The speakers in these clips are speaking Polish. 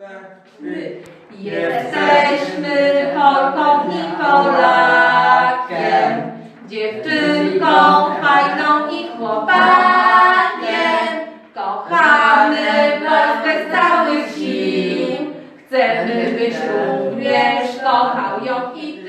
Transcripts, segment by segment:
My jesteśmy Polką i Polakiem, dziewczynką fajną i chłopakiem. Kochamy Polskę z całych sił, chcemy byś również kochał ją i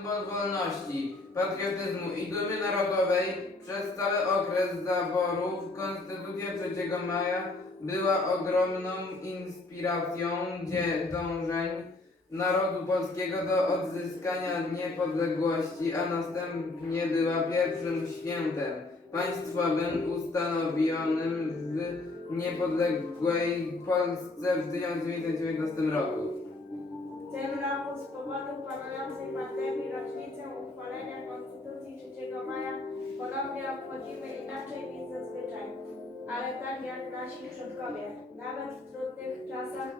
symbol wolności, patriotyzmu i dumy narodowej. Przez cały okres zaborów Konstytucja 3 maja była ogromną inspiracją dążeń narodu polskiego do odzyskania niepodległości, a następnie była pierwszym świętem państwowym ustanowionym w niepodległej Polsce w 1919 roku. Tym roku z powodu panującej pandemii rocznicę uchwalenia Konstytucji 3 maja ponownie obchodzimy inaczej niż zazwyczaj. Ale tak jak nasi przodkowie, nawet w trudnych czasach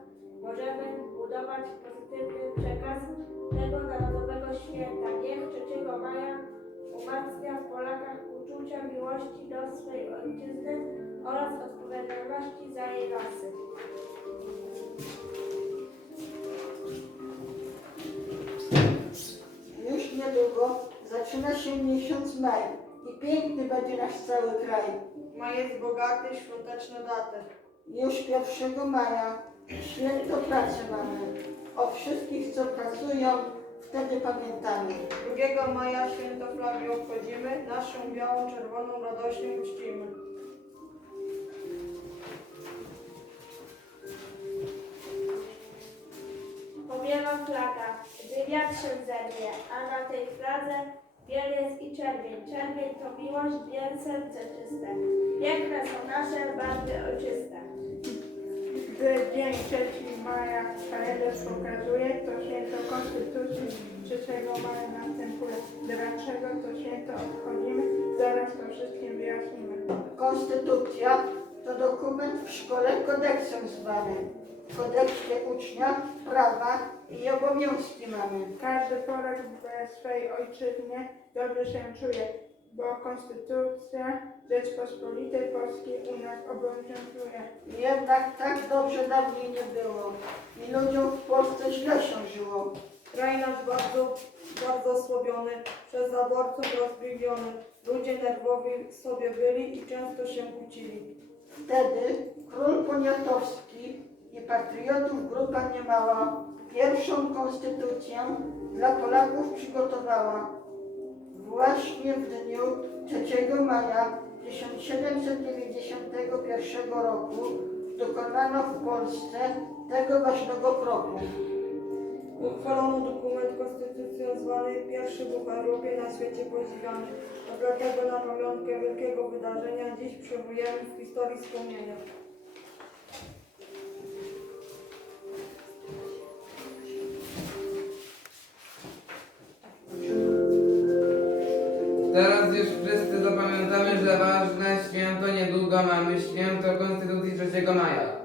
możemy budować pozytywny przekaz tego narodowego święta. Niech 3 maja umacnia w Polakach uczucia miłości do swej ojczyzny oraz odpowiedzialności za jej losy. Niedługo zaczyna się miesiąc maj i piękny będzie nasz cały kraj. Maj jest bogaty, świąteczny daty. Już 1 maja święto pracy mamy. O wszystkich, co pracują, wtedy pamiętamy. 2 maja święto flagi obchodzimy, naszą białą, czerwoną radośnie uczcimy. Wiatr się zerwie, a na tej fladze biel jest i czerwień. Czerwień to miłość, biel serce czyste. Piękne są nasze barwy ojczyste. Gdy dzień 3 maja kalendarz pokazuje, to święto Konstytucji 3 maja następuje. Dlaczego to święto obchodzimy? Zaraz to wszystkim wyjaśnimy. Konstytucja to dokument w szkole kodeksem zwany. W kodeksie ucznia prawa i obowiązki mamy. Każdy Polak w swej ojczyźnie dobrze się czuje, bo Konstytucja Rzeczpospolitej Polskiej u nas obowiązuje. Jednak tak dobrze dawniej nie było i ludziom w Polsce źle się żyło. Kraj nasz bardzo, bardzo osłabiony, przez zaborców rozbiegniony. Ludzie nerwowi sobie byli i często się kłócili. Wtedy król Poniatowski i patriotów grupa niemała pierwszą konstytucję dla Polaków przygotowała. Właśnie w dniu 3 maja 1791 roku dokonano w Polsce tego ważnego kroku. Uchwalono dokument konstytucją zwany pierwszy w Europie na świecie podziwiany. A dlatego na pamiątkę wielkiego wydarzenia dziś przywołujemy w historii wspomnienia. Teraz już wszyscy zapamiętamy, że ważne święto niedługo mamy święto Konstytucji 3 maja.